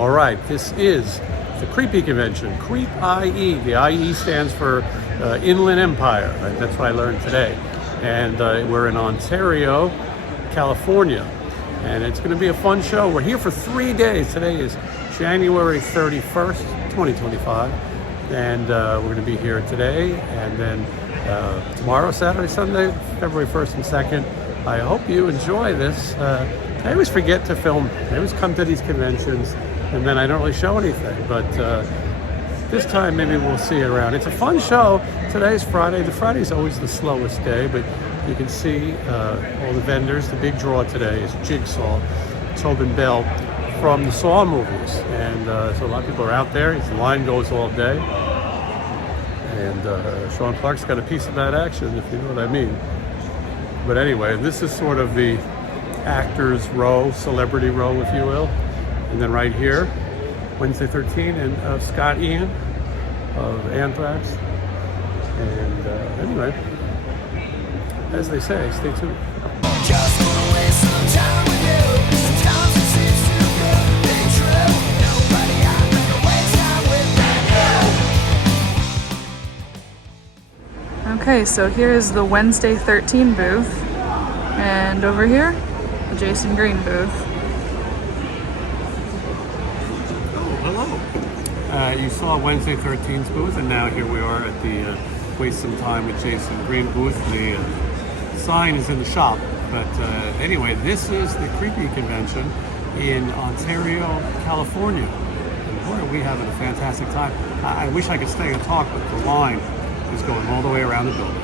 All right, this is the Creepy Convention, Creep IE. The IE stands for Inland Empire. Right? That's what I learned today. And we're in Ontario, California. And it's going to be a fun show. We're here for 3 days. Today is January 31st, 2025. And we're going to be here today. And then tomorrow, Saturday, Sunday, February 1st and 2nd. I hope you enjoy this. I always forget to film. I always come to these conventions and then I don't really show anything. But this time maybe we'll see it around. It's a fun show. Today's Friday. The Friday is always the slowest day, but you can see all the vendors. The big draw today is Jigsaw, Tobin Bell from the Saw movies. And so a lot of people are out there. The line goes all day. And Sean Clark's got a piece of that action, if you know what I mean. But anyway, this is sort of the actors row, celebrity row, if you will. And then right here, Wednesday 13, and Scott Ian of Anthrax. And anyway, as they say, stay tuned. Just wanna waste some time with you. Sometimes it seems too good to be true. Nobody I'd rather waste time with than you. Okay, so here is the Wednesday 13 booth, and over here, the Jason Green booth. Oh, hello. You saw Wednesday 13's booth, and now here we are at the Waste Some Time with Jason Green booth. The sign is in the shop, but anyway, this is the Creepy Convention in Ontario, California. And boy, are we having a fantastic time. I wish I could stay and talk, but the line is going all the way around the building.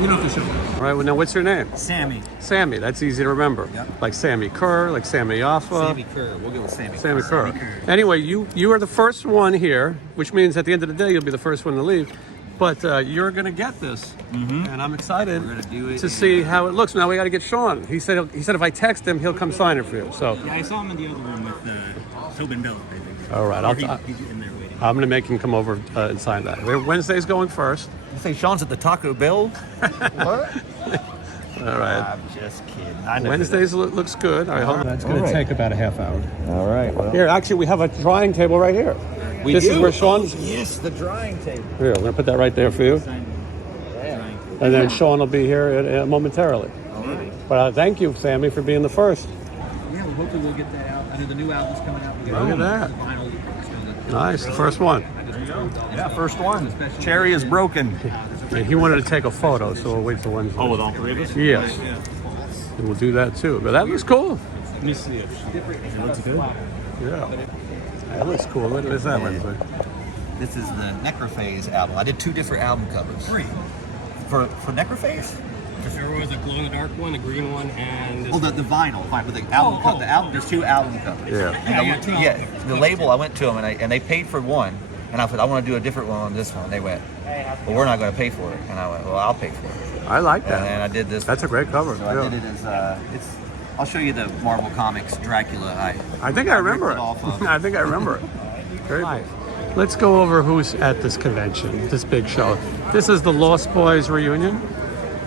You know what the show is. All right, well, now what's your name? Sammy. Sammy, that's easy to remember. Yep. Like Sammy Kerr, like Sammy Yaffa. Sammy Kerr. We'll go with Sammy. Sammy Kerr. Sammy Kerr. Anyway, you are the first one here, which means at the end of the day, you'll be the first one to leave. But you're going to get this, and I'm excited We're gonna do it to see how it looks. Now we got to get Sean. He said if I text him, he'll come sign it for you. So. Yeah, I saw him in the other room with Tobin Bell, I think. All right, He's in there waiting. I'm going to make him come over and sign that. Wednesday's going first. You say Sean's at the Taco Bell? What? All right. I'm just kidding. I know Wednesdays looks good. All right, hold on. That's going to take about a half hour. All right. Well, Here, actually, we have a drying table right here. This is where Sean's. Yes, the drying table. Here, we're going to put that right there for you. And then Sean will be here momentarily. All right. But thank you, Sammy, for being the first. Yeah, well, hopefully we'll get that out. I know the new album's coming out. Look at that. Nice, the first one. Yeah, first one. Cherry is broken. And he wanted to take a photo, so we'll wait till Wednesday. Oh, with all three of us? Yes. And we'll do that too. But that looks cool. Let me see it. It looks good. Yeah. That looks cool. What is that, Wednesday? This is the Necrophase album. I did 2 different album covers. 3. For Necrophase? Because there was a glow-in-the-dark one, a green one, and this Well, the vinyl, fine, but the album cover. The album, there's 2 album covers. Yeah. And I went, 2 album covers. the label, I went to them and they paid for one. And I said, I want to do a different one on this one. They went, well, we're not going to pay for it. And I went, well, I'll pay for it. I like that. And I did this. That's a great cover. So I did it as, I'll show you the Marvel Comics Dracula. I think I remember ripped it. it off of- I think I remember it. Very nice. Let's go over who's at this convention, this big show. This is the Lost Boys reunion.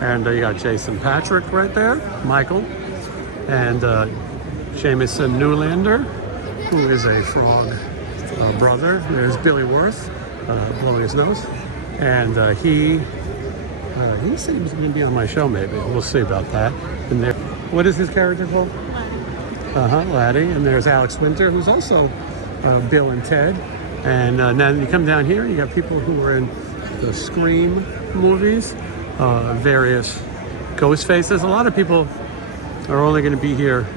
And you got Jason Patrick right there, Michael, and Jameson Newlander, who is a frog brother. There's Billy Worth blowing his nose. And he said he was going to be on my show maybe. We'll see about that. And there, what is his character called? Laddie. And there's Alex Winter, who's also Bill and Ted. And then you come down here, you got people who were in the Scream movies, various ghost faces. A lot of people are only going to be here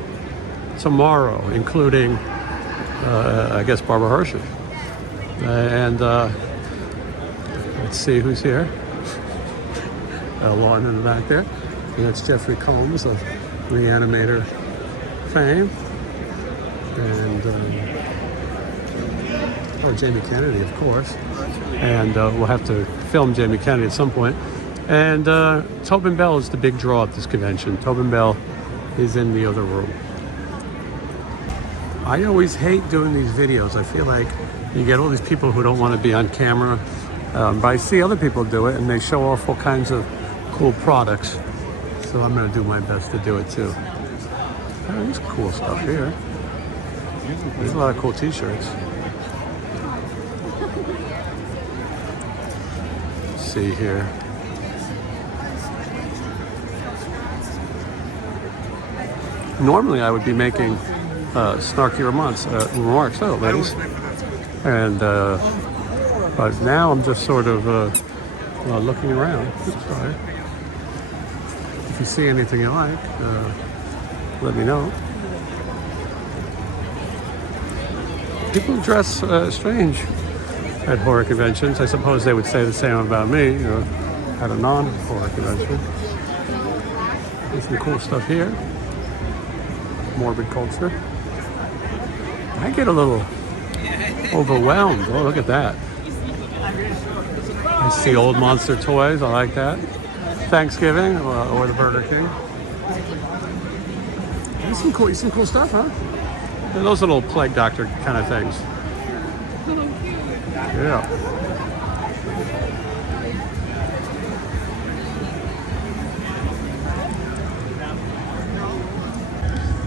tomorrow, including, I guess, Barbara Hershey. And let's see who's here. Lawn in the back there. And that's Jeffrey Combs of Reanimator fame. And Jamie Kennedy, of course. And we'll have to film Jamie Kennedy at some point. And Tobin Bell is the big draw at this convention. Tobin Bell is in the other room. I always hate doing these videos. I feel like you get all these people who don't want to be on camera. But I see other people do it and they show off all kinds of cool products. So I'm going to do my best to do it too. Oh, there's cool stuff here. There's a lot of cool t-shirts. Let's see here. Normally I would be making snarky remarks, oh ladies, and but now I'm just sort of looking around. Sorry. If you see anything you like, let me know. People dress strange at horror conventions. I suppose they would say the same about me, at a non-horror convention. There's some cool stuff here. Morbid culture. I get a little overwhelmed. Oh, look at that. I see old monster toys. I like that. Thanksgiving or the Burger King. There's some cool stuff, huh? Yeah, those little plague doctor kind of things. Yeah.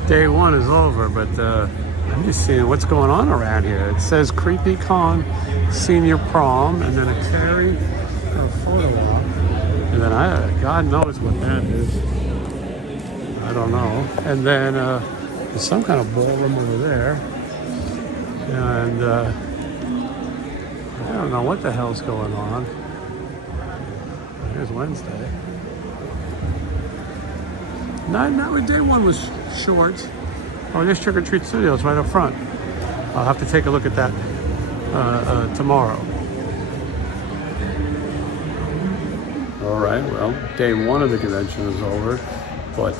Day one is over, but I'm just seeing what's going on around here. It says Creepy Con Senior Prom, and then a Carrie photo walk, and then God knows what that is. I don't know. And then there's some kind of ballroom over there, and I don't know what the hell's going on. Here's Wednesday. Not day one was short. Oh, there's Trick or Treat Studios right up front. I'll have to take a look at that tomorrow. All right, well, day one of the convention is over, but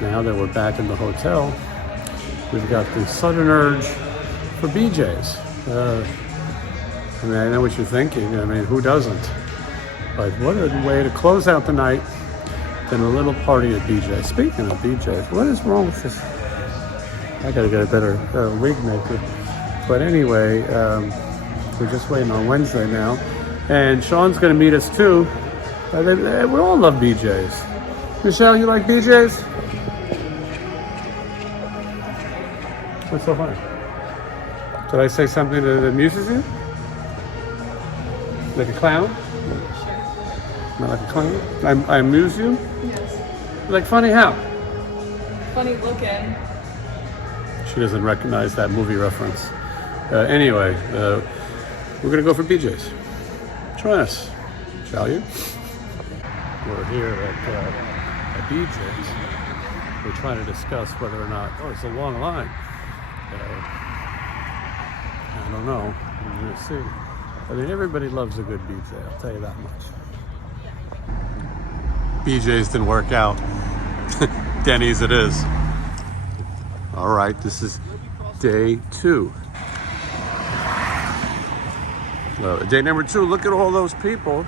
now that we're back in the hotel, we've got the sudden urge for BJ's. I mean, I know what you're thinking. I mean, who doesn't? But what a way to close out the night than a little party at BJ's. Speaking of BJ's, what is wrong with this? I gotta get a better wig maker. But anyway, we're just waiting on Wednesday now. And Sean's gonna meet us too. We all love BJ's. Michelle, you like BJ's? What's so funny? Did I say something that amuses you? Like a clown? Am I like a clown? I amuse you? Yes. Like funny how? Funny looking. She doesn't recognize that movie reference. Anyway, we're gonna go for BJ's. Join us, shall you? We're here at BJ's. We're trying to discuss whether or not, it's a long line. I don't know, we're gonna see. I mean, everybody loves a good BJ, I'll tell you that much. BJ's didn't work out. Denny's it is. All right, this is day two. Day number two, look at all those people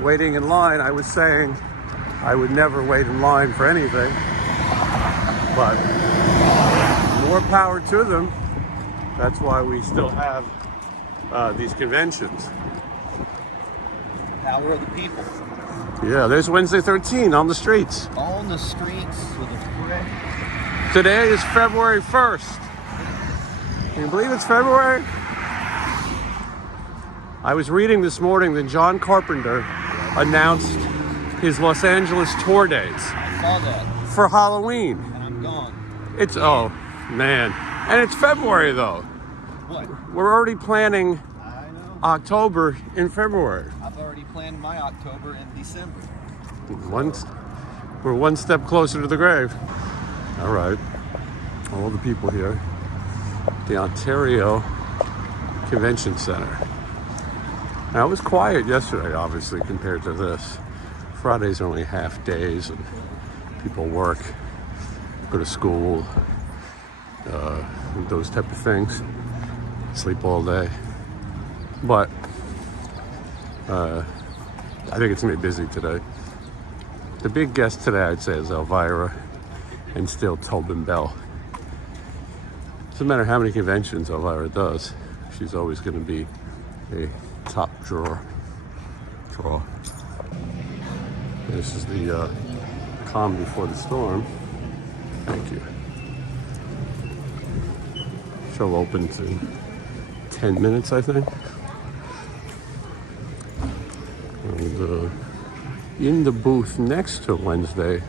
waiting in line. I was saying I would never wait in line for anything, but more power to them. That's why we still have these conventions. Power of the people. Yeah, there's Wednesday 13 on the streets. On the streets with a threat. Today is February 1st. Can you believe it's February? I was reading this morning that John Carpenter announced his Los Angeles tour dates I saw that. for Halloween. And I'm gone. It's, oh, man. And it's February, though. What? We're already planning I know. October in February. I've already planned my October and December. We're one step closer to the grave. All right. All the people here. The Ontario Convention Center. Now, it was quiet yesterday, obviously, compared to this. Fridays are only half days, and people work, go to school, those type of things. Sleep all day. But I think it's gonna be busy today. The big guest today, I'd say, is Elvira and still Tobin Bell. Doesn't matter how many conventions Elvira does, she's always gonna be a top draw. This is the calm before the storm. Thank you. Show opens in 10 minutes, I think. And in the booth next to Wednesday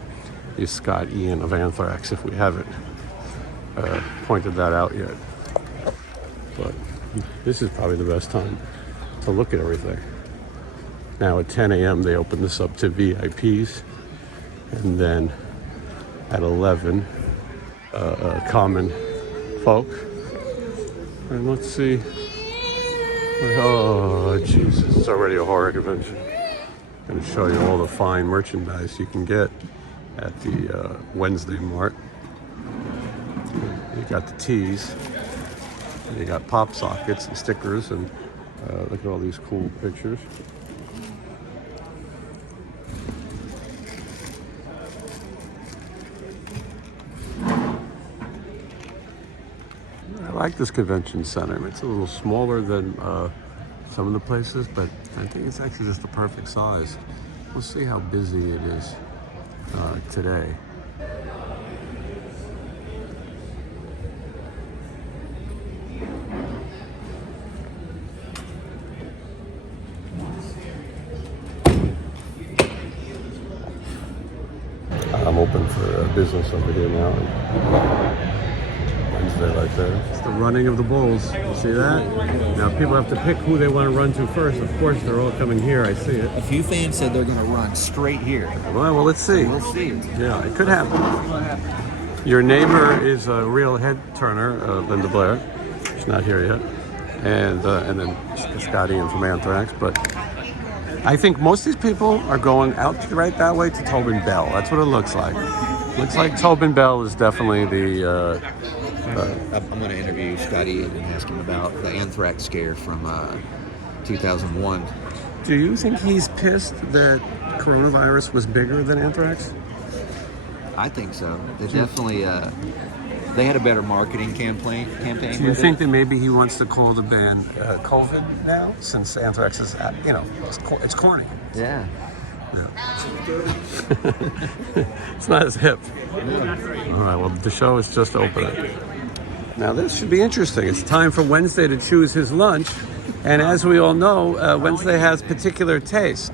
is Scott Ian of Anthrax, if we haven't pointed that out yet. But this is probably the best time to look at everything. Now at 10 a.m. they open this up to VIPs, and then at 11 common folk. And let's see. Oh Jesus, it's already a horror convention. I'm going to show you all the fine merchandise you can get at the Wednesday Mart. You got the tees, and you got pop sockets and stickers, and look at all these cool pictures. I like this convention center. It's a little smaller than some of the places, but I think it's actually just the perfect size. We'll see how busy it is today. I'm open for business over here now. Wednesday right there. It's the running of the bulls. You see that? Now people have to pick who they want to run to first. Of course, they're all coming here. I see it. A few fans said they're going to run straight here. Well, let's see. We'll see. Yeah, it could happen. Your neighbor is a real head turner, Linda Blair. She's not here yet. And then Scott Ian from Anthrax. But I think most of these people are going out right that way to Tobin Bell. That's what it looks like. Looks like Tobin Bell is definitely the... I'm going to interview Scotty and ask him about the Anthrax scare from 2001. Do you think he's pissed that coronavirus was bigger than Anthrax? I think so. They definitely they had a better marketing campaign. Do you think that maybe he wants to call the band COVID now, since Anthrax is, it's corny. Yeah. It's not as hip. All right, well, the show is just opening. Now, this should be interesting. It's time for Wednesday to choose his lunch. And as we all know, Wednesday has particular taste.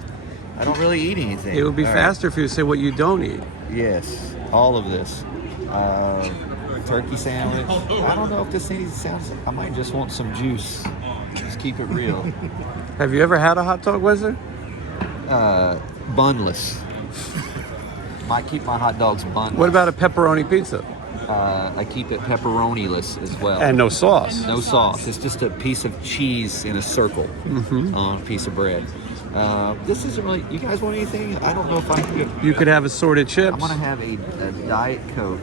I don't really eat anything. It would be faster if you say what you don't eat. Yes, all of this. Turkey sandwich. I don't know if this sounds. I might just want some juice. Just keep it real. Have you ever had a hot dog, Wednesday? Bunless. I keep my hot dogs bunless. What about a pepperoni pizza? I keep it pepperoni-less as well. And no sauce. No sauce. It's just a piece of cheese in a circle on a piece of bread. This isn't really... You guys want anything? I don't know if I can... You could have assorted chips. I want to have a Diet Coke.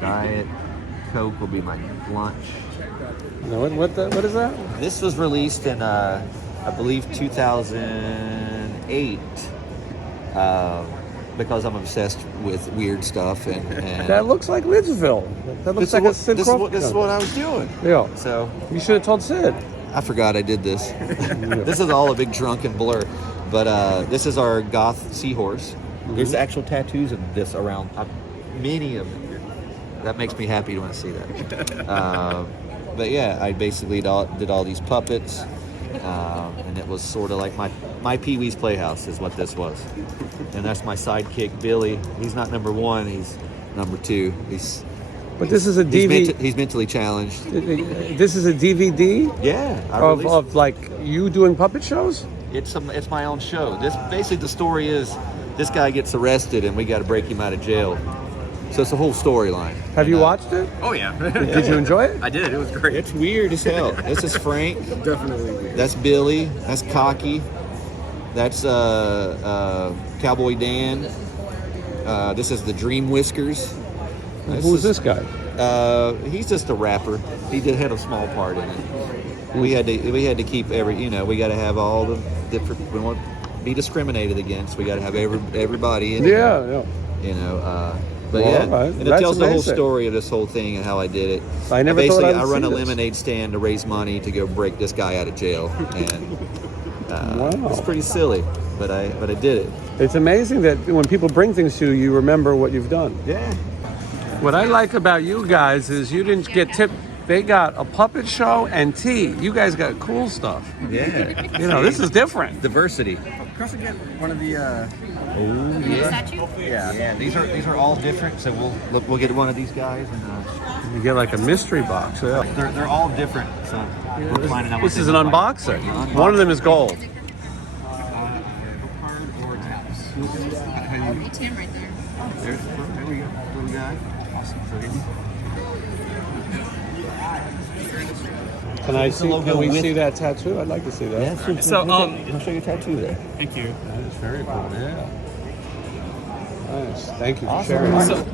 Diet Coke will be my lunch. No, what is that? This was released in, I believe, 2008. Because I'm obsessed with weird stuff and That looks like Lidsville. That looks like a Sid Crawford. This is what I was doing. Yeah. So You should have told Sid. I forgot I did this. This is all a big drunken blur. But this is our goth seahorse. There's actual tattoos of this around. Many of them. That makes me happy when I see that. But yeah, I basically did all these puppets. And it was sort of like my Pee-wee's Playhouse is what this was. And that's my sidekick, Billy. He's not number one, he's number two. But this is a DVD. He's mentally challenged. This is a DVD Yeah. of like you doing puppet shows? It's my own show. Basically the story is this guy gets arrested and we got to break him out of jail. So it's a whole storyline. Have you watched it? Oh yeah. Did you enjoy it? I did. It was great. It's weird as hell. This is Frank. Definitely weird. That's Billy. That's Cocky. That's Cowboy Dan. This is the Dream Whiskers. Who's this guy? He's just a rapper. He had a small part in it. We had to keep we got to have all the different. We won't be discriminated against. We got to have everybody in. Yeah. But Well, yeah, all right. and it That's tells the whole amazing. story of this whole thing and how I did it. I never thought Basically, I would I run see a this. lemonade stand to raise money to go break this guy out of jail, and Wow. it's pretty silly. but I did it. It's amazing that when people bring things to you, you remember what you've done. Yeah. What I like about you guys is you didn't get tipped. They got a puppet show and tea. You guys got cool stuff. Yeah. You know, this is different. Diversity. Chris will get one of the. Oh yeah. Yeah. These are all different. So we'll get one of these guys and. You get like a mystery box. Yeah. They're all different. So we're finding out. This is an unboxing. One of them is gold. ATM right there. There we go. Little guy. Awesome. Can I see? logo Can we with- see that tattoo? I'd like to see that. Yeah. So, I'll show you a tattoo there. Thank you. That's very cool. Yeah. Nice. Thank you for Awesome. sharing. So,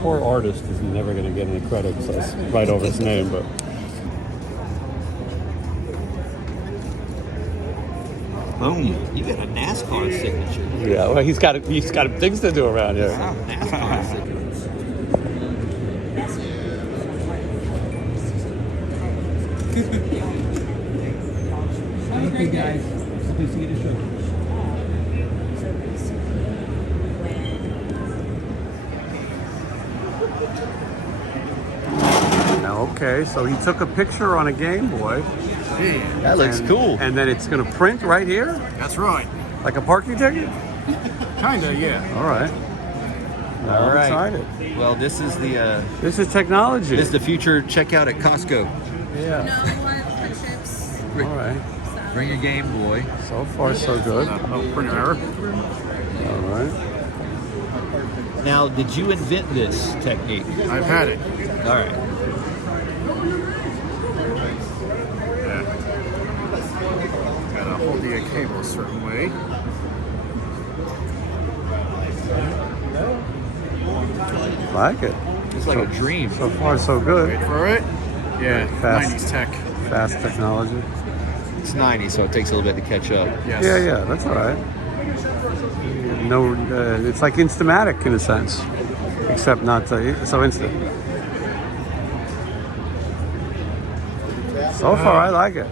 Poor artist is never going to get any credit, so it's right over his name, but. Boom. You got a NASCAR signature. Yeah, well, he's got things to do around here. Wow, NASCAR signature. Thank you guys. Happy to see you to show. Okay, so he took a picture on a Game Boy. That looks cool. And then it's going to print right here? That's right. Like a parking ticket? Kinda, yeah. All right. All I'm right. excited. Well, this is This is technology. the future checkout at Costco. Yeah. No more quick ships. All right. Bring your Game Boy. So far, so good. Oh, printer error. All right. Now, did you invent this technique? I've had it. All right. Gotta hold the cable a certain way. Like it. It's like a dream. So far, so good. Wait for it. Yeah, Fast. 90s tech. Fast technology. It's 90, so it takes a little bit to catch up. Yes. Yeah, that's all right. No, it's like Instamatic in a sense, except not so instant. So far, I like it.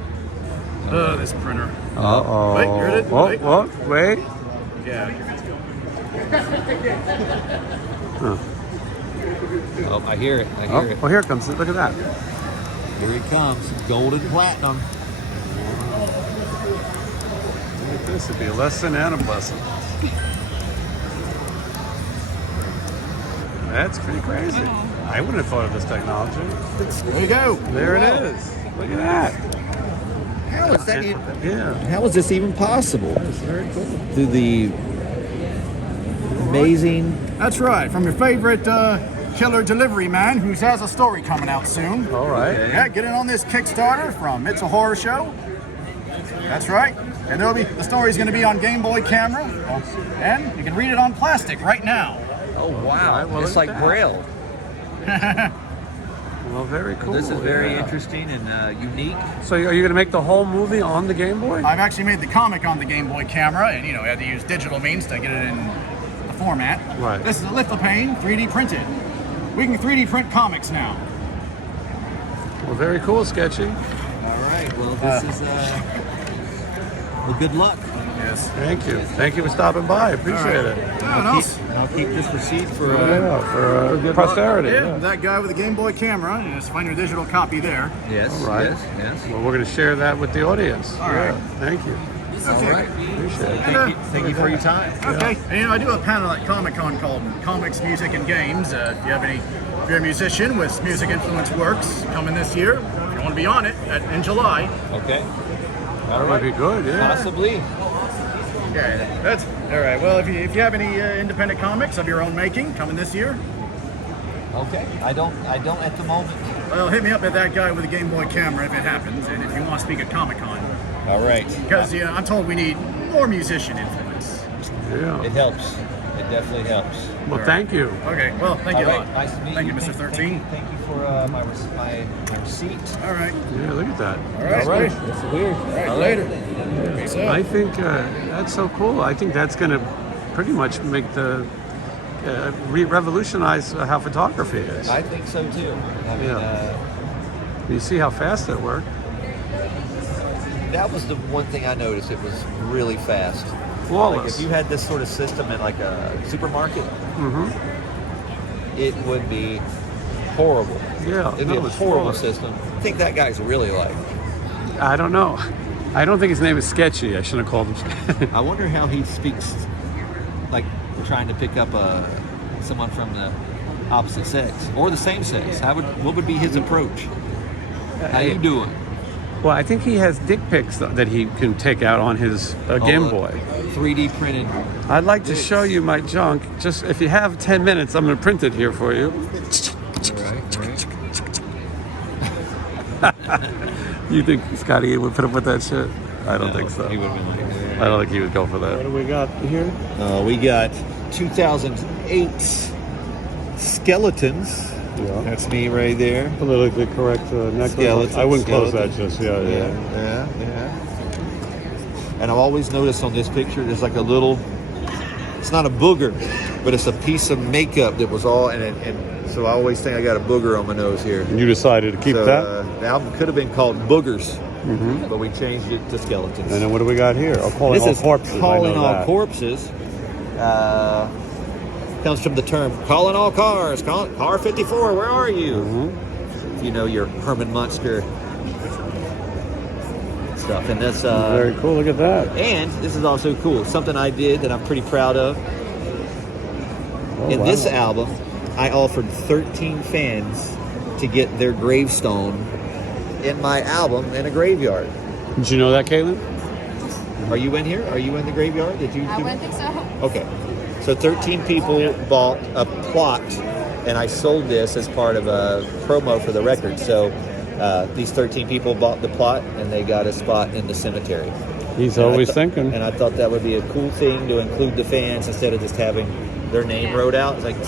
This printer. Uh-oh. Wait, here it is. Oh, Wait. oh, wait. Yeah. Oh, I hear it. I hear Oh, it. well, here it comes. Look at that. Here it comes. Golden platinum. Look at this. It'd be a lesson and a blessing. That's pretty crazy. I wouldn't have thought of this technology. There you go. There it is. Look at that. How is that? Yeah. How is this even possible? It's very cool. Through the amazing. That's right. From your favorite killer delivery man who has a story coming out soon. All right. Yeah, get in on this Kickstarter from It's a Horror Show. That's right. And the story's going to be on Game Boy camera, and you can read it on plastic right now. Oh wow! well, It's look like at that. Braille. Well, very cool. This is very yeah. interesting and unique. So are you going to make the whole movie on the Game Boy? I've actually made the comic on the Game Boy camera, and I had to use digital means to get it in the format. Right. This is a lithophane, 3D printed. We can 3D print comics now. Well, very cool, Sketchy. All right. Well, this is. Well, good luck. Yes. Thank you. Thank you for stopping by. Appreciate it. I'll keep this receipt for. For posterity. Yeah, Yeah. that guy with the Game Boy camera, and just find your digital copy there. Yes. All right. Yes. Well, we're going to share that with the audience. All right. Thank you. All right. Appreciate it. Thank you for your time. Okay. And I do a panel at Comic-Con called Comics, Music, and Games. If you're a musician with music influenced works coming this year, if you want to be on it in July. Okay. That might be good, yeah. Possibly. Yeah, that's all right. Well, if you have any independent comics of your own making coming this year, Okay. I don't at the moment. well, hit me up at that guy with the Game Boy camera if it happens, and if you want to speak at Comic-Con, All right. because I'm told we need more musician influence. Yeah. It helps. It definitely helps. Well, thank you. Okay. Well, thank you a All lot. right. Nice to meet Thank you. you, Mr. 13. Thank you for my receipt. All right. Yeah, look at that. All right. All right. Great. That's weird. All right. Later. Peace out. I think that's so cool. I think that's going to pretty much make the revolutionize how photography is. I think so too. I mean, Yeah. You see how fast it worked? that was the one thing I noticed. It was really fast. Like Flawless. if you had this sort of system at like a supermarket, it would be horrible. Yeah, It'd be a it's horrible flawless. system. I think that guy's really like. I don't know. I don't think his name is Sketchy. I shouldn't have called him. I wonder how he speaks, like trying to pick up someone from the opposite sex or the same sex. What would be his approach? How you doing? Well, I think he has dick pics that he can take out on his Game Boy. 3D printed. I'd like to show you my junk. Just if you have 10 minutes, I'm going to print it here for you. Right. You think Scotty would put up with that shit? I don't think so. He would have been like, I don't think he would go for that. What do we got here? we got 2008 skeletons. Yeah. That's me right there. Politically correct necklace. Skeletons, I wouldn't close that skeletons. just. Yeah. Yeah. And I've always noticed on this picture, there's like a little. It's not a booger, but it's a piece of makeup that was all in it. And so I always think I got a booger on my nose here. You decided to keep So, that? the album could have been called Boogers, but we changed it to Skeletons. And then what do we got here? Oh, Calling This All is Corpses. Calling I know All that. Corpses. Comes from the term calling all cars. Car 54, where are you? If you know your Herman Munster stuff. And that's Very cool. Look at that. and this is also cool. Something I did that I'm pretty proud of. In this album, I offered 13 fans to get their gravestone in my album in a graveyard. Did you know that, Caitlin? Are you in here? Are you in the graveyard? Did you? I wouldn't think so. Okay. So 13 people bought a plot, and I sold this as part of a promo for the record. So these 13 people bought the plot, and they got a spot in the cemetery. He's And always thinking. And I thought that would be a cool thing to include the fans instead of just having their name wrote out. It's like,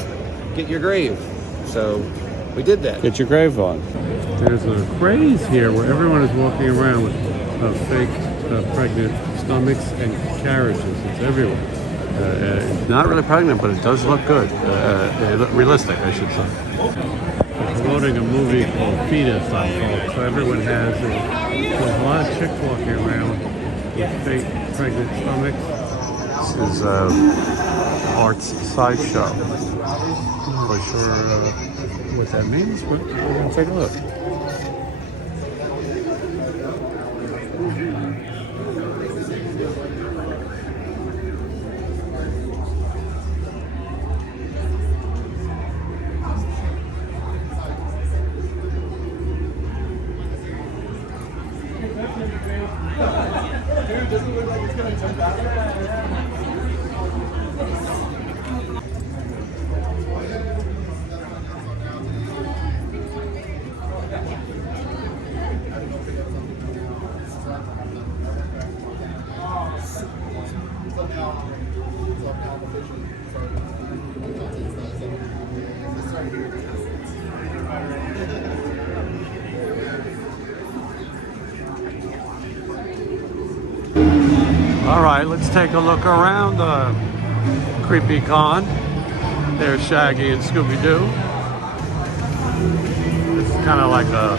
get your grave. So we did that. Get your grave on. There's a craze here where everyone is walking around with fake pregnant stomachs and carriages. It's everywhere. It's not really pregnant, but it does look good. Realistic, I should say. They're promoting a movie called Fetus, so everyone has it. There's a lot of chicks walking around with fake pregnant stomachs. This is Art's Sideshow. I'm not really sure what that means, but we're going to take a look. All right, let's take a look around Creepy Con. There's Shaggy and Scooby-Doo. It's kind of like a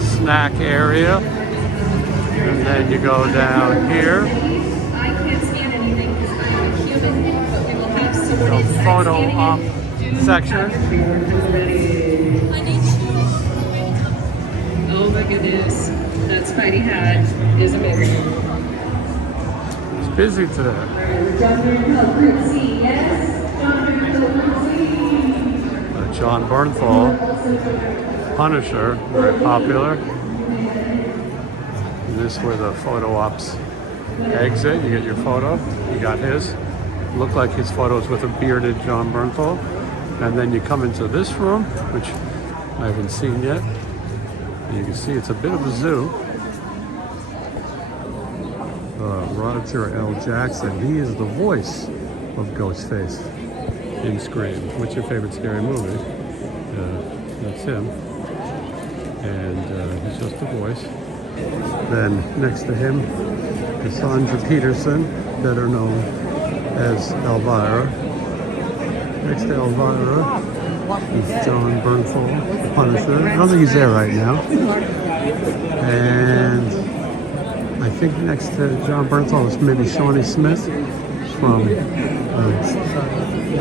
snack area. And then you go down here. I can't stand anything because I'm a human, but we will have The someone photo op section. Oh my goodness, that Spidey hat is amazing. It's busy today. John Bernthal, Punisher, very popular. And this is where the photo ops exit. You get your photo. You got his. Looked like his photos with a bearded John Bernthal. And then you come into this room, which I haven't seen yet. And you can see it's a bit of a zoo. Roger L. Jackson, he is the voice of Ghostface in Scream. What's your favorite scary movie? That's him. And he's just a voice. Then next to him is Sandra Peterson, better known as Elvira. Next to Elvira is John Bernthal, the Punisher. I don't think he's there right now. And I think next to John Bernthal is maybe Shawnee Smith from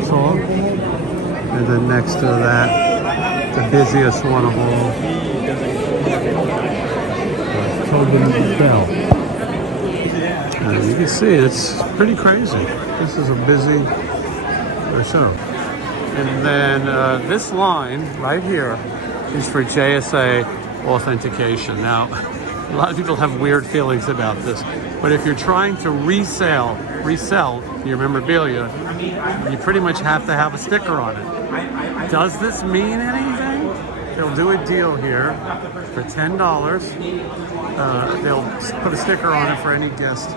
Saw. And then next to that, the busiest one of all, Tobin Bell. And you can see it's pretty crazy. This is a busy show. And then this line right here is for JSA authentication. Now, a lot of people have weird feelings about this, but if you're trying to resell your memorabilia, you pretty much have to have a sticker on it. Does this mean anything? They'll do a deal here for $10. They'll put a sticker on it for any guest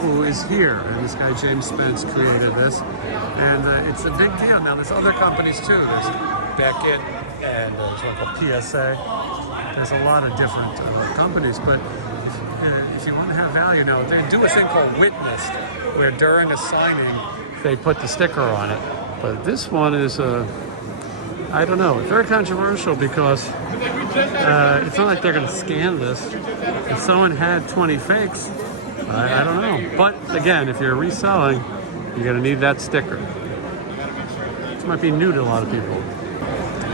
who is here. And this guy, James Spence, created this. And it's a big deal. Now, there's other companies too. There's Beckett and there's one called PSA. There's a lot of different companies, but if you want to have value, now they do a thing called witnessed, where during a signing they put the sticker on it. But this one is I don't know, it's very controversial because it's not like they're going to scan this. If someone had 20 fakes, I don't know. But again, if you're reselling, you're going to need that sticker. This might be new to a lot of people.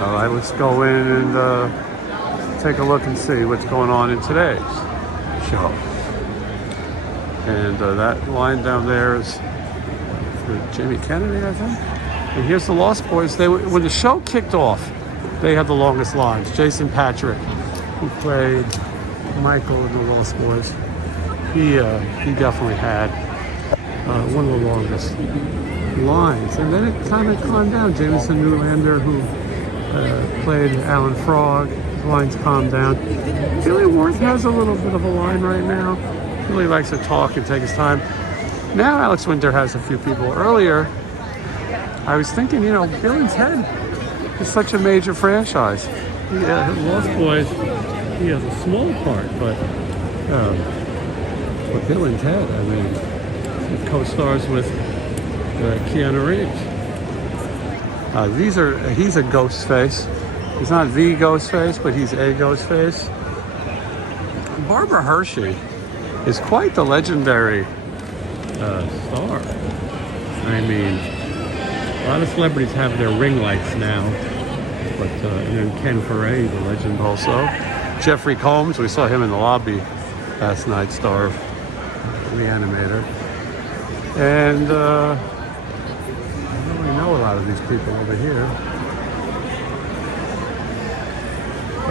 All right, let's go in and take a look and see what's going on in today's show. And that line down there is for Jamie Kennedy, I think. And here's the Lost Boys. When the show kicked off, they had the longest lines. Jason Patrick, who played Michael in the Lost Boys, he definitely had one of the longest lines. And then it kind of calmed down. Jameson Newlander, who played Alan Frog, his lines calmed down. Billy Worth has a little bit of a line right now. He really likes to talk and take his time. Now Alex Winter has a few people. Earlier, I was thinking, Bill and Ted is such a major franchise. Lost Boys, he has a small part, but Bill and Ted, I mean, he co-stars with Keanu Reeves. He's a ghost face. He's not the ghost face, but he's a ghost face. Barbara Hershey is quite the legendary star. I mean, a lot of celebrities have their ring lights now, but Ken Foray, the legend also. Jeffrey Combs, we saw him in the lobby last night, star of Reanimator. And I don't really know a lot of these people over here.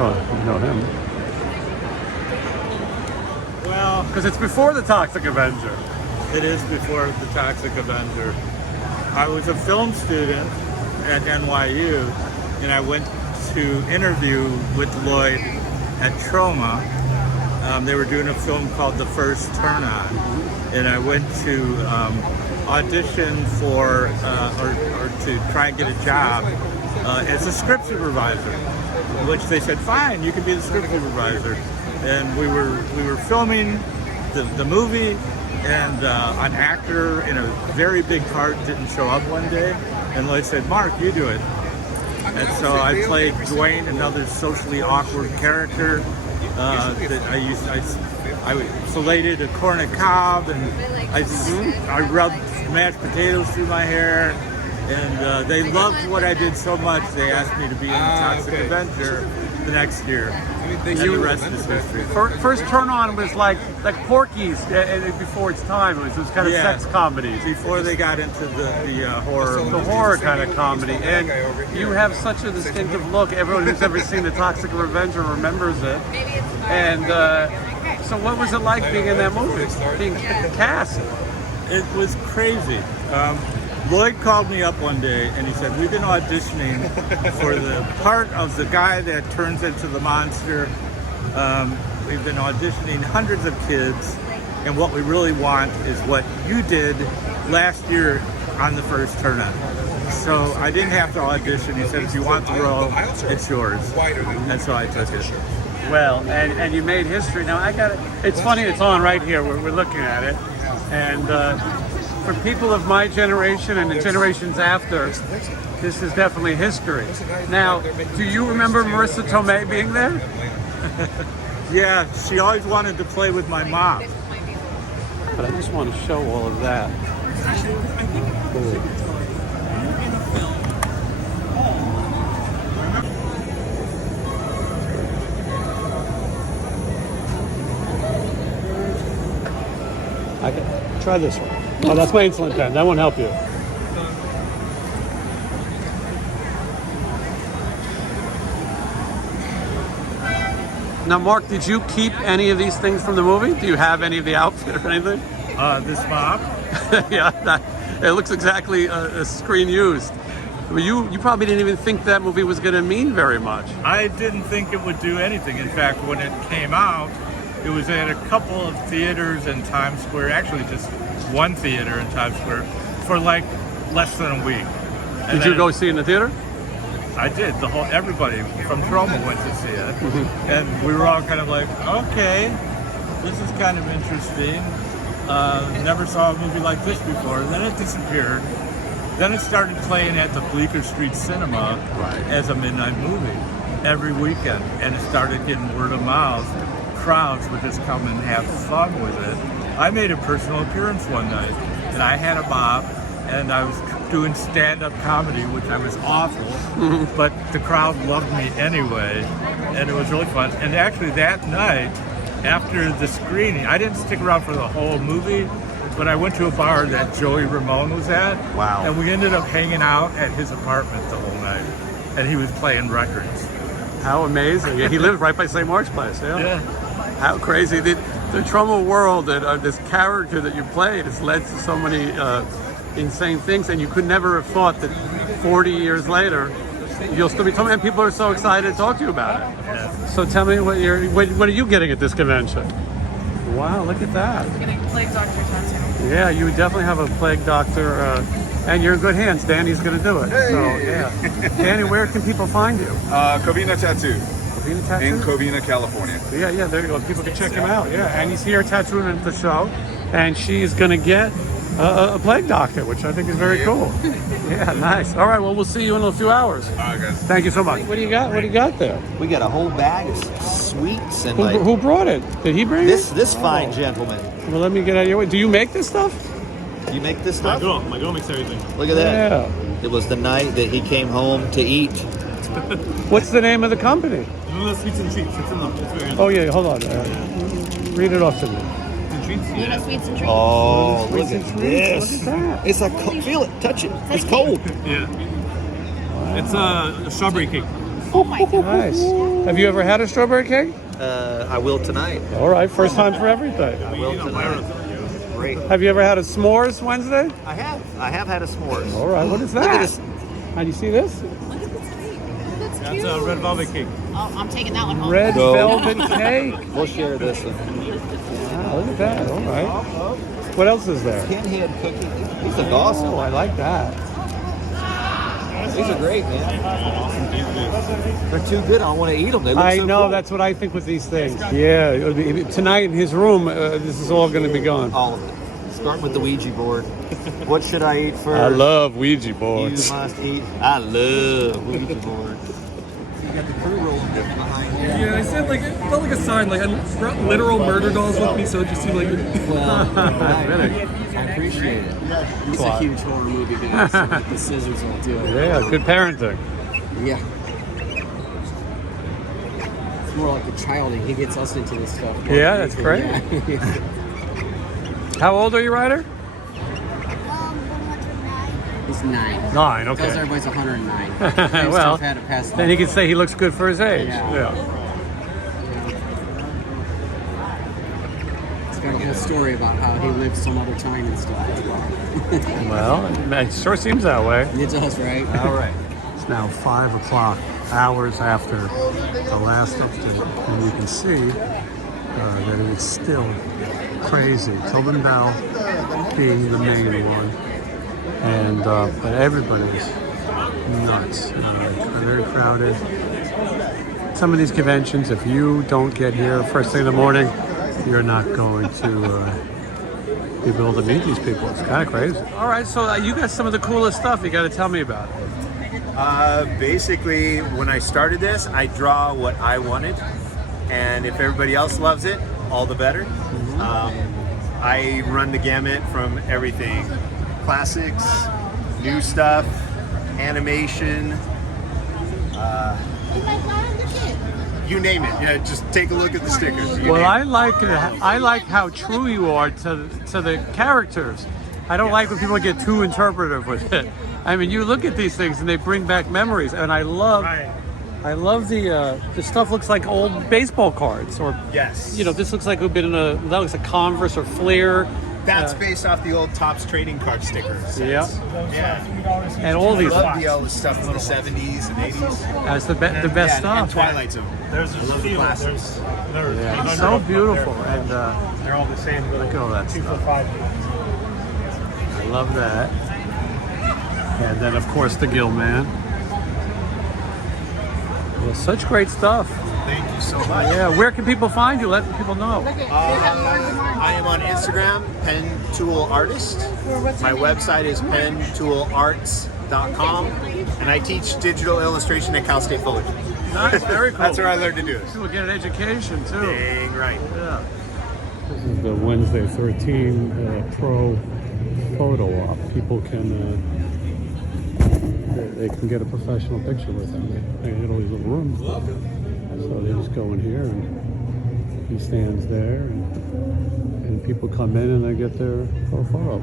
Oh, you know him. Well, Because it's before the Toxic Avenger. it is before the Toxic Avenger. I was a film student at NYU, and I went to interview with Lloyd at Troma. They were doing a film called The First Turn On, and I went to audition for, or to try and get a job as a script supervisor, which they said, fine, you can be the script supervisor. And we were filming the movie, and an actor in a very big part didn't show up one day, and Lloyd said, Mark, you do it. And so I played Dwayne, another socially awkward character that I filleted a corn on cob, and I rubbed mashed potatoes through my hair, and they loved what I did so much they asked me to be in the Toxic Avenger the next year. And the rest is history. First Turn On was like Porky's before its time. It was kind of sex comedies. Before they got into the horror. The horror kind of comedy. And you have such a distinctive look. Everyone who's ever seen the Toxic Avenger remembers it. And so what was it like being in that movie? Being cast? It was crazy. Lloyd called me up one day and he said, we've been auditioning for the part of the guy that turns into the monster. We've been auditioning hundreds of kids, and what we really want is what you did last year on The First Turn On. So I didn't have to audition. He said, if you want the role, it's yours. And so I took it. Well, and you made history. Now I got it. It's funny, it's on right here. We're looking at it. And for people of my generation and the generations after, this is definitely history. Now, do you remember Marissa Tomei being there? Yeah, she always wanted to play with my mom. but I just want to show all of that. Cool. I can try this one. Oh, that's my insulin pen. That won't help you. Now, Mark, did you keep any of these things from the movie? Do you have any of the outfit or anything? This mop. Yeah, it looks exactly a screen used. But you probably didn't even think that movie was going to mean very much. I didn't think it would do anything. In fact, when it came out, it was at a couple of theaters in Times Square, actually just one theater in Times Square, for like less than a week. And Did you then go see it in the theater? I did. Everybody from Troma went to see it. And we were all kind of like, okay, this is kind of interesting. Never saw a movie like this before. And then it disappeared. Then it started playing at the Bleecker Street Cinema as a midnight movie every weekend. And it started getting word of mouth. Crowds would just come and have fun with it. I made a personal appearance one night, and I had a mop, and I was doing stand-up comedy, which I was awful, but the crowd loved me anyway, and it was really fun. And actually that night, after the screening, I didn't stick around for the whole movie, but I went to a bar that Joey Ramone was at. Wow. And we ended up hanging out at his apartment the whole night, and he was playing records. How amazing. Yeah, he lived right by St. Mark's Place. Yeah. How crazy. The Troma world, that this character that you played has led to so many insane things, and you could never have thought that 40 years later you'll still be talking, and people are so excited to talk to you about it. Yeah. So tell me what are you getting at this convention? Wow, look at that. I'm getting Plague Doctor tattoo. Yeah, you definitely have a plague doctor, and you're in good hands. Danny's going to do it. Hey. So, yeah. Danny, where can people find you? Covina Tattoo Covina Tattoo? in Covina, California. Yeah, there you go. People can check him out. Yeah, and he's here tattooing at the show, and she's going to get a plague doctor, which I think is very cool. Yeah, nice. All right, well, we'll see you in a few hours. All right, guys. Thank you so much. What do you got? What do you got there? We got a whole bag of sweets and Who brought it? Did he bring it? this fine gentleman. Well, let me get out of your way. Do you make this stuff? You make this stuff? My girl makes everything. Look at that. Yeah. It was the night that he came home to eat. What's the name of the company? Luna Sweets and Treats. It's in the. Oh, yeah, hold on. Read it off to me. Luna Sweets and Treats. Oh, look Sweets and at treats. this. Look at that. It's like, feel it, touch it. It's cold. Yeah. It's a strawberry cake. Oh my god. Nice. Have you ever had a strawberry cake? I will tonight. All right, first time for everything. I will tonight. Great. Have you ever had a s'mores Wednesday? I have had a s'mores. All right, what is Look at that? this. How do you see this? Look at this cake. That's That's cute. a red velvet cake. Oh, I'm taking that one home. Red Go. velvet cake. We'll share this one. Wow, look at that. All right. What else is there? Pinhead cookie. These are awesome. Oh, I like that. These are great, man. They're too good. I don't want to eat them. They look I so know, cool. that's what I think with these things. Yeah, it'll be, tonight in his room, this is all going to be gone. All of it. Starting with the Ouija board. What should I eat first? I love Ouija You boards. must eat. I love Ouija boards. You got the crew rolling behind you. Yeah, I said like it felt like a sign. Like I brought literal murder dolls with me, so it just seemed like. I appreciate it. He's a huge horror movie guy, so like, the scissors will do it. Yeah, good parenting. Yeah. It's more like a childing. He gets us into this stuff. Yeah, that's great. Yeah. How old are you, Ryder? 109. He's 9. 9, Tells okay. everybody's 109. Well, had to pass then he can say he looks good for his age. Yeah. It's got a whole story about how he lived some other time and stuff as well. Well, it sure seems that way. It does, right? All right. It's now 5 o'clock, hours after the last update, and you can see that it's still crazy. Tobin Bell being the main one, and but everybody's nuts. Very crowded. Some of these conventions, if you don't get here first thing in the morning, you're not going to be able to meet these people. It's kind of crazy. All right, so you got some of the coolest stuff. You got to tell me about it. Basically, when I started this, I draw what I wanted, and if everybody else loves it, all the better. I run the gamut from everything. Classics, new stuff, animation, you name it. Yeah, just take a look at the stickers. You Well, name I like how true you are to the characters. I don't like when people get too interpretive with it. I mean, you look at these things and they bring back memories, and I love the stuff looks like old baseball cards, or Yes. you know, this looks like we've been in that looks like Converse or Fleer. That's based off the old Topps trading card stickers. Yeah. Yeah. And all these I love the old stuff from the 70s and 80s. as the best And stuff. Twilight Zone. There's I love the classics. Yeah, it's so beautiful, and they're all the same. look at all that 2 for stuff. $5. I love that. And then, of course, the Gill Man. Well, such great stuff. Thank you so much. Yeah, where can people find you? Let people know. I am on Instagram, Pen Tool Artist. My website is pentoolarts.com, and I teach digital illustration at Cal State Fullerton. Nice, very cool. That's where I learned to do it. People get an education too. Dang right. Yeah. This is the Wednesday 13 Pro photo op. People can they can get a professional picture with them. They get all these little rooms. So they just go in here and he stands there, and people come in and they get their photo.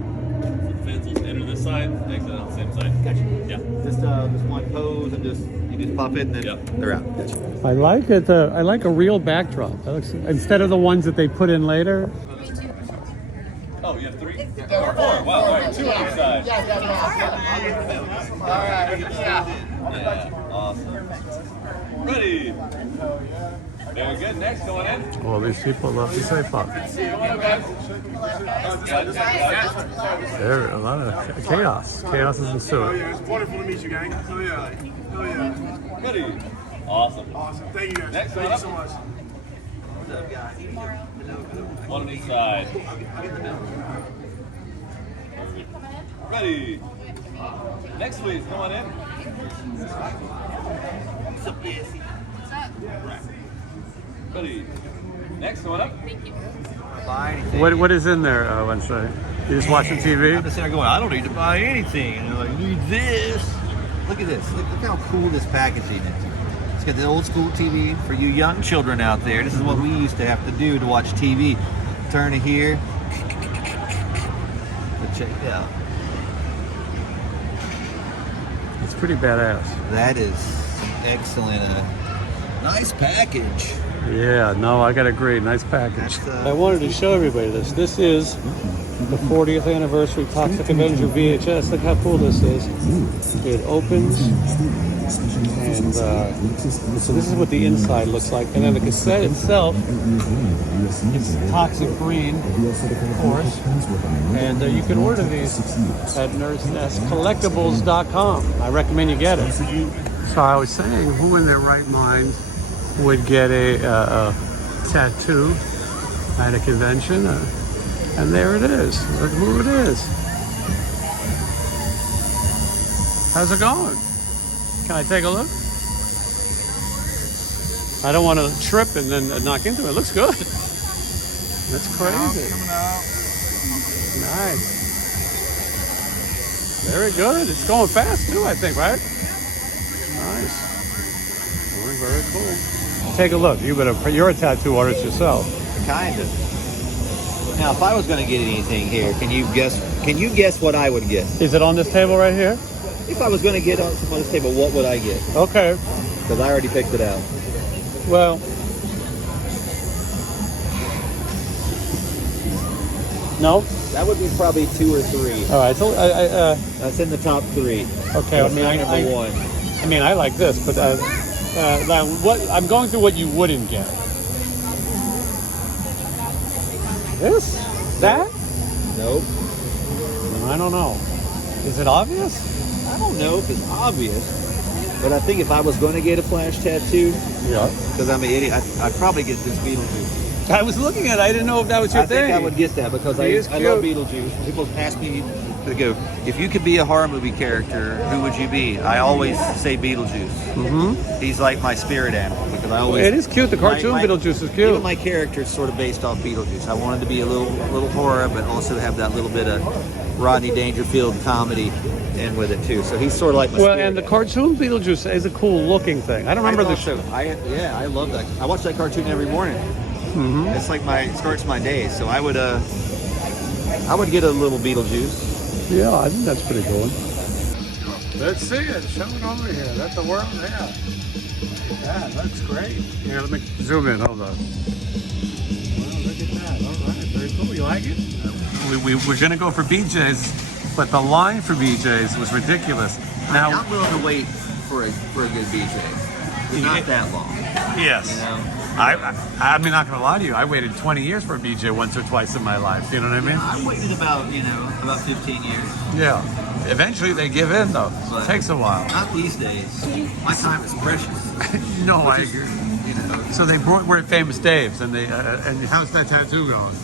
Fans will enter this side, exit on the same side. Gotcha. Yeah. Just one pose and you just pop it and then they're out. Gotcha. I like it. I like a real backdrop. That looks, instead of the ones that they put in later. Oh, you have 3? 4. Wow, all right, 2 on each side. Yeah, awesome. Ready. Very good. Next, going in. All these people love to say pop. There, a lot of chaos. Chaos is ensuing. It's wonderful to meet you, gang. Oh yeah. Oh yeah. Ready. Awesome. Awesome. Thank you guys. Next Thank one you so much. One on each side. Ready. Next, please. Come on in. Ready. Next, one up. Thank you. What is in there, Wednesday? You just watching TV? I'm just there going, I don't need to buy anything. And they're like, need this. Look at this. Look how cool this packaging is. It's got the old school TV for you young children out there. This is what we used to have to do to watch TV. Turn it here. But check it out. It's pretty badass. That is excellent. Nice package. Yeah, no, I gotta agree. Nice package. I wanted to show everybody this. This is the 40th anniversary Toxic Avenger VHS. Look how cool this is. It opens, and so this is what the inside looks like. And then the cassette itself, it's Toxic Green, of course. And you can order these at nerdsnestcollectibles.com. I recommend you get it. So I was saying, who in their right mind would get a tattoo at a convention? And there it is. Look who it is. How's it going? Can I take a look? I don't want to trip and then knock into it. It looks good. That's crazy. Nice. Very good. It's going fast too, I think, right? Nice. Very, very cool. Take a look. You're a tattoo artist yourself. Kind of. Now, if I was going to get anything here, can you guess what I would get? Is it on this table right here? If I was going to get on this table, what would I get? Okay. Because I already picked it out. Well, no. That would be probably 2 or 3. All right. So that's in the top 3. Okay. That's my number 1. I mean, I like this, but now I'm going through what you wouldn't get. This? That? Nope. I don't know. Is it obvious? I don't know if it's obvious, but I think if I was going to get a flash tattoo, yeah, because I'm an idiot, I'd probably get this Beetlejuice. I was looking at it. I didn't know if that was your I thing. think I would get that because I is love cute. Beetlejuice. People ask me to go, if you could be a horror movie character, who would you be? I always say Beetlejuice. Mm-hmm. He's like my spirit animal because I always. It is cute. The cartoon Beetlejuice is cute. Even my character is sort of based off Beetlejuice. I wanted to be a little horror, but also have that little bit of Rodney Dangerfield comedy in with it too. So he's sort of like my Well, spirit and the animal. cartoon Beetlejuice is a cool looking thing. I don't remember the show. I love that. I watch that cartoon every morning. Mm-hmm. It's like starts my day. So I would get a little Beetlejuice. Yeah, I think that's pretty cool. Let's see it. Show it over here. That's the world. Yeah. That looks great. Here, let me zoom in. Hold on. Well, look at that. All right. Very cool. You like it? We're going to go for BJ's, but the line for BJ's was ridiculous. Now, I'm willing to wait for a good BJ. It's not that long. yes. You know? I'm not going to lie to you. I waited 20 years for a BJ once or twice in my life. You know what I mean? I waited about 15 years. Yeah. Eventually they give in, though. But It takes a while. Not these days. My time is precious. No, I agree. You know. So we're at Famous Dave's, and and how's that tattoo going?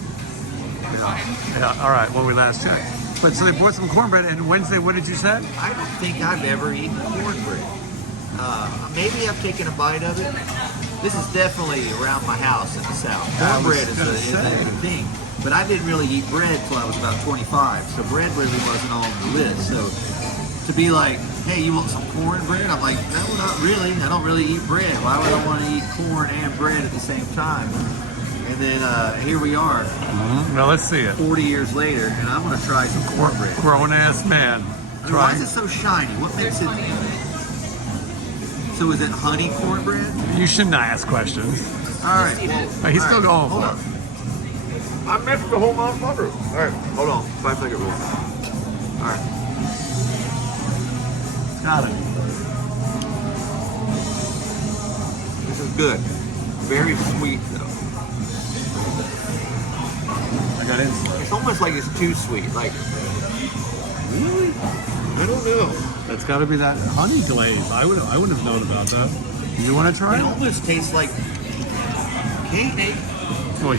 Yeah. All right. When we last checked. But so they brought some cornbread, and Wednesday, what did you say? I don't think I've ever eaten cornbread. Maybe I've taken a bite of it. This is definitely around my house in the South. Cornbread is a thing. But I didn't really eat bread till I was about 25. So bread really wasn't on the list. So to be like, hey, you want some cornbread? I'm like, no, not really. I don't really eat bread. Why would I want to eat corn and bread at the same time? And then here we are. Mm-hmm. Well, let's see it. 40 years later, and I'm going to try some cornbread. Grown-ass man. Why is it so shiny? What makes it... So is it honey cornbread? You shouldn't ask questions. All right. He's still going Hold for on. it. I missed the whole motherfucker. All right, hold on. 5-second rule. All right. Got it. This is good. Very sweet, though. I got insulin. It's almost like it's too sweet. Like, really? I don't know. That's got to be that honey glaze. I wouldn't have known about that. You want to try It it? almost tastes like cake. Well,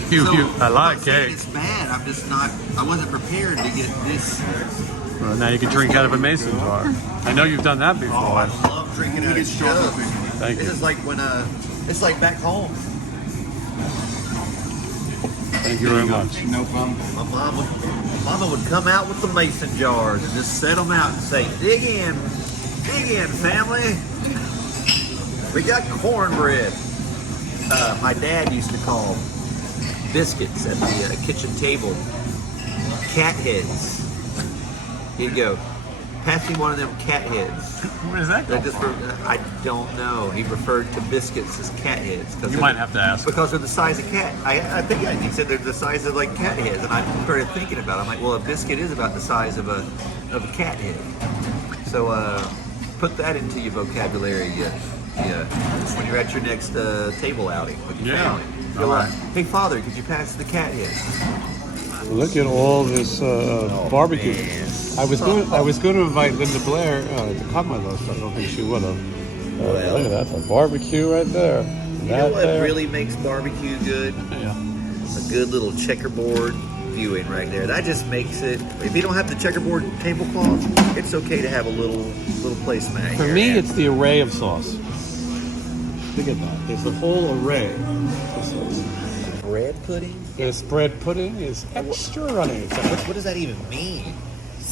I like cake. It's bad. I'm just not. I wasn't prepared to get this. Well, now you can drink out of a mason jar. I know you've done that before. I love drinking out of jars. Thank This you. is like when it's like back home. Thank you very much. No problem. My mama would come out with the mason jars and just set them out and say, dig in, family. We got cornbread. My dad used to call biscuits at the kitchen table cat heads. He'd go, pass me one of them cat heads. Where does that go? I don't know. He referred to biscuits as cat heads. You might have to ask. Because they're the size of cat. I think he said they're the size of like cat heads. And I started thinking about it. I'm like, well, a biscuit is about the size of a cat head. So put that into your vocabulary when you're at your next table outing with your family. Go All right. hey, Father, could you pass the cat head? Look at all this barbecue. Man. I was going to invite Linda Blair to come with us. I don't think she would have. Look at that, the barbecue right there. You know what really makes barbecue good? Yeah. A good little checkerboard viewing right there. That just makes it. If you don't have the checkerboard tablecloth, it's okay to have a little placemat. For me, it's the array of sauce. Look at that. There's the whole array of sauce. Bread pudding? This bread pudding is extra runny. What does that even mean?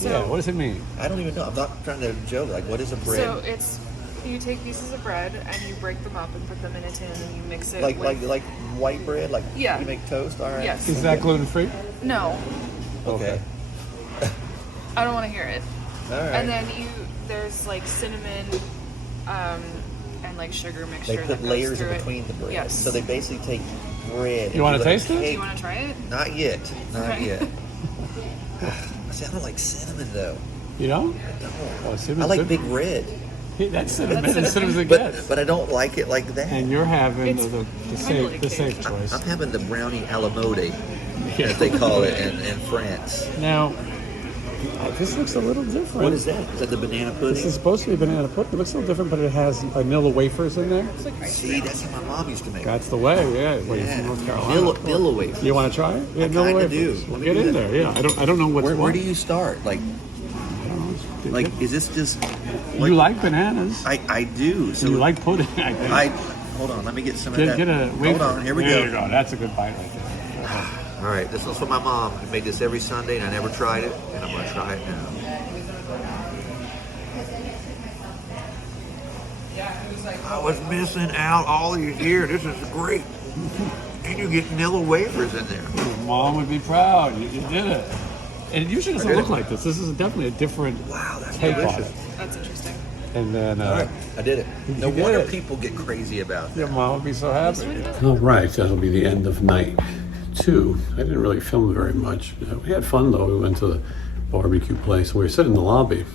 Yeah, what does it mean? I don't even know. I'm not trying to joke. Like, what is a bread? So it's, you take pieces of bread and you break them up and put them in a tin and you mix it like with... like white bread? Like Yeah. you make toast? All right. Yes. Is that gluten-free? No, Okay. I don't want to hear it. All right. And then there's like cinnamon and like sugar mixture. They put that goes layers in through it. between the bread. Yes. So they basically take bread. You want to taste it? Do you want to try it? Not yet. Not Okay. yet. See, I don't like cinnamon though. You don't? Oh, I like big red. That's cinnamon. That's cinnamon as it But, gets. but I don't like it like that. And you're having It's the safe choice. I'm having the brownie à la mode, Yeah. as they call it in France. Now, This looks a little different. What is that? Is that the banana pudding? This is supposed to be banana pudding. It looks a little different, but it has vanilla wafers in there. See, that's how my mom used to make it. That's the way, yeah. Well, you're from North Carolina. Vanilla wafers. You want to try it? Yeah, I vanilla kinda wafers. do. Well, get in there, yeah. I don't know what's Where do you start? Like, is this just... You like bananas. I do. So you like pudding, I think. Hold on, let me get some of Get that. a wafer. Hold on, here we there go. You go. That's a good bite right there. All right, this was for my mom. I make this every Sunday, and I never tried it, and I'm going to try it now. I was missing out all these years. This is great. And you get vanilla wafers in there. Your mom would be proud. You did it. And it usually doesn't look like this. This is definitely a different take on it. That's interesting. And then I did it. No You did wonder it. people get crazy about that. Your mom would be so happy. All right, that'll be the end of night 2. I didn't really film very much. We had fun though. We went to the barbecue place. We were sitting in the lobby.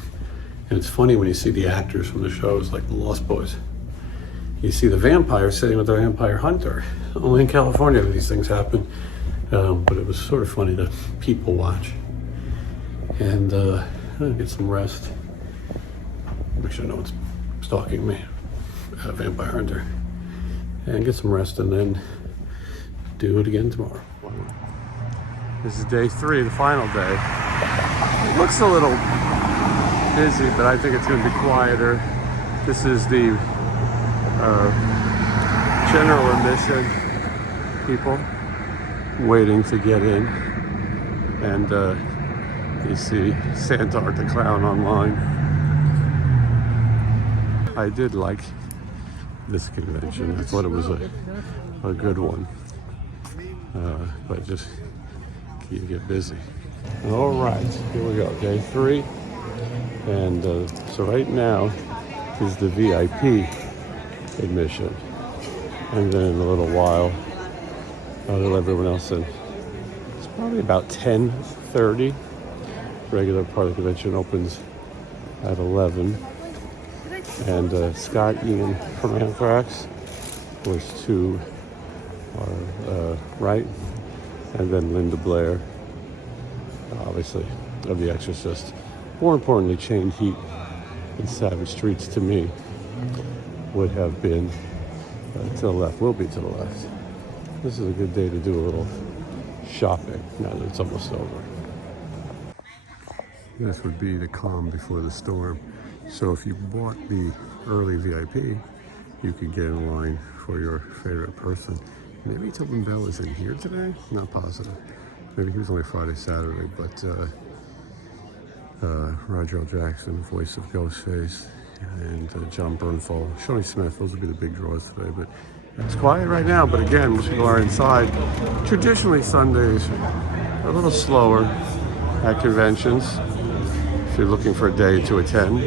And it's funny when you see the actors from the shows like the Lost Boys. You see the vampire sitting with the vampire hunter. Only in California do these things happen. But it was sort of funny to people watch. And get some rest. Make sure no one's stalking me. Vampire hunter. And get some rest and then do it again tomorrow. This is day 3, the final day. It looks a little busy, but I think it's going to be quieter. This is the general admission people waiting to get in. And you see Santa Art the Clown online. I did like this convention. I thought it was a good one. But just you get busy. All right, here we go, day 3. And so right now is the VIP admission. And then in a little while, I'll let everyone else in. It's probably about 10:30. Regular part of the convention opens at 11. And Scott Ian from Anthrax was to our right. And then Linda Blair, obviously, of The Exorcist. More importantly, Chained Heat and Savage Streets to me would have been to the left, will be to the left. This is a good day to do a little shopping now that it's almost over. This would be the calm before the storm. So if you bought the early VIP, you could get in line for your favorite person. Maybe Tobin Bell is in here today? Not positive. Maybe he was only Friday, Saturday, but Roger L. Jackson, voice of Ghostface, and John Bernthal, Shawnee Smith, those would be the big draws today. But it's quiet right now, but again, most people are inside. Traditionally, Sundays are a little slower at conventions if you're looking for a day to attend.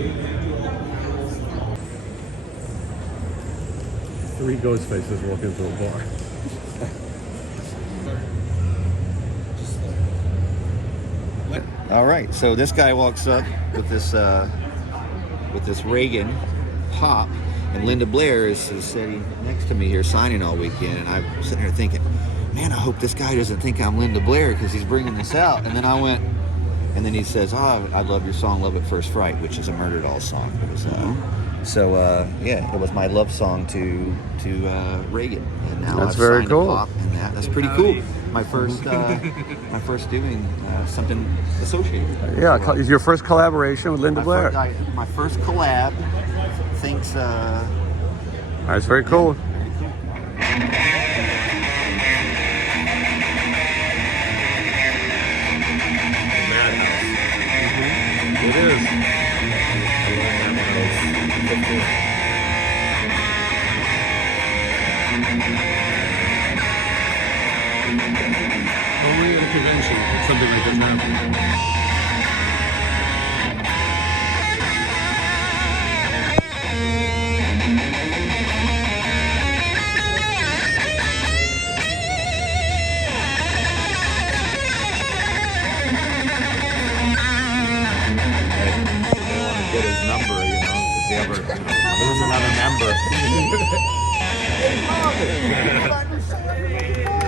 3 Ghostfaces walk into a bar. All right, so this guy walks up with this Reagan pop, and Linda Blair is sitting next to me here signing all weekend, and I'm sitting here thinking, man, I hope this guy doesn't think I'm Linda Blair because he's bringing this out. And then I went, and then he says, oh, I love your song Love at First Fright, which is a Murder Dolls song. It was, yeah, it was my love song to Reagan, and now That's I've very signed cool. a pop, and that's pretty cool. My first doing something associated. Yeah, is your first collaboration with Linda Blair? My first collab. Thanks. That's very cool. It is. Only at a convention would something like this happen. Get his number, you know, if they ever lose another member.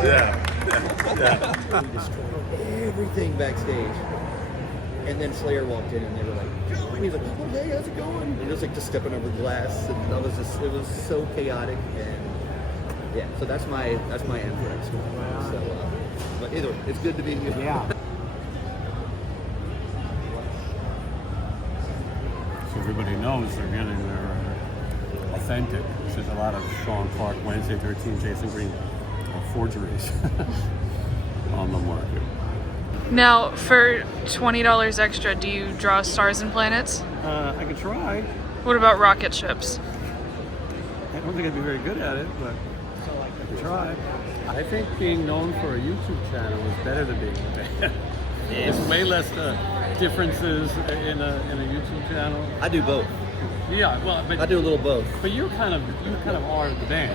Yeah. Everything backstage. And then Slayer walked in and they were like, "Joe," and he's like, "Oh, hey, how's it going?" And he was like just stepping over glass, and that was just, it was so chaotic. And yeah, so that's my Anthrax. So, but either way, it's good to be here. Yeah. So everybody knows they're getting their authentic. There's a lot of Sean Clark, Wednesday 13, Jason Green forgeries on the market. Now, for $20 extra, do you draw stars and planets? I could try. What about rocket ships? I don't think I'd be very good at it, but I could try. I think being known for a YouTube channel is better than being a band. There's way less differences in a YouTube channel. I do both. Yeah, well, but I do a little both. But you kind of are the band.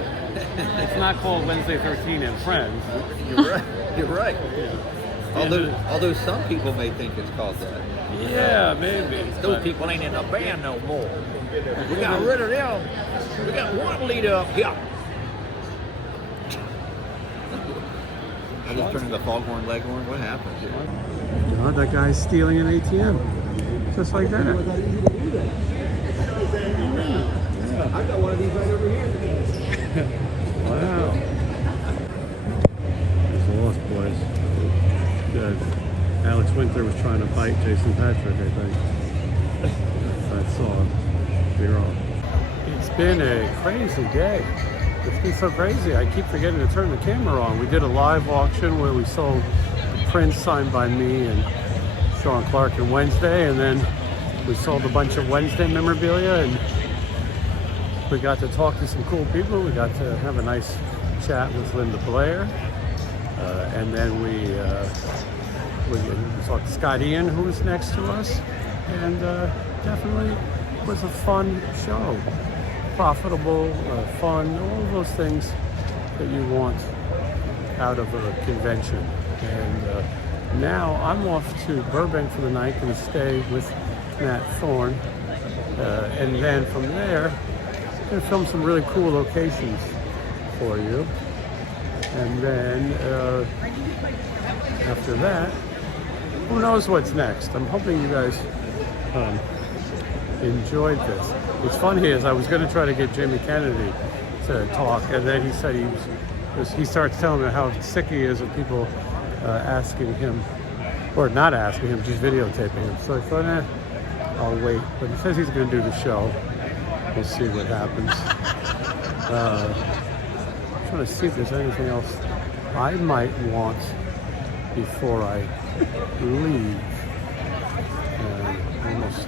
It's not called Wednesday 13 and Friends. You're right. You're right. Yeah. Although some people may think it's called that. Yeah, maybe. Those people ain't in a band no more. We got rid of them. We got one leader up here. I just turned into Foghorn Leghorn. What happened here? Oh, that guy's stealing an ATM. Just like that. I got one of these right over here. Wow. There's the Lost Boys. Alex Winter was trying to bite Jason Patrick, I think. I saw it. You're wrong. It's been a crazy day. It's been so crazy. I keep forgetting to turn the camera on. We did a live auction where we sold the prints signed by me and Sean Clark on Wednesday, and then we sold a bunch of Wednesday memorabilia, and we got to talk to some cool people. We got to have a nice chat with Linda Blair, and then we talked to Scott Ian, who was next to us, and definitely was a fun show. Profitable, fun, all of those things that you want out of a convention. And now I'm off to Burbank for the night, going to stay with Matt Thorne, and then from there I'm going to film some really cool locations for you. And then after that, who knows what's next. I'm hoping you guys enjoyed this. What's funny is I was going to try to get Jamie Kennedy to talk, and then he said he starts telling me how sick he is of people asking him, or not asking him, just videotaping him. So I thought, I'll wait. But he says he's going to do the show. We'll see what happens. I'm trying to see if there's anything else I might want before I leave. Almost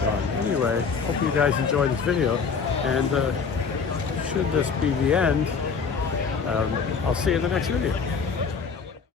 done. Anyway, hope you guys enjoyed this video, and should this be the end, I'll see you in the next video.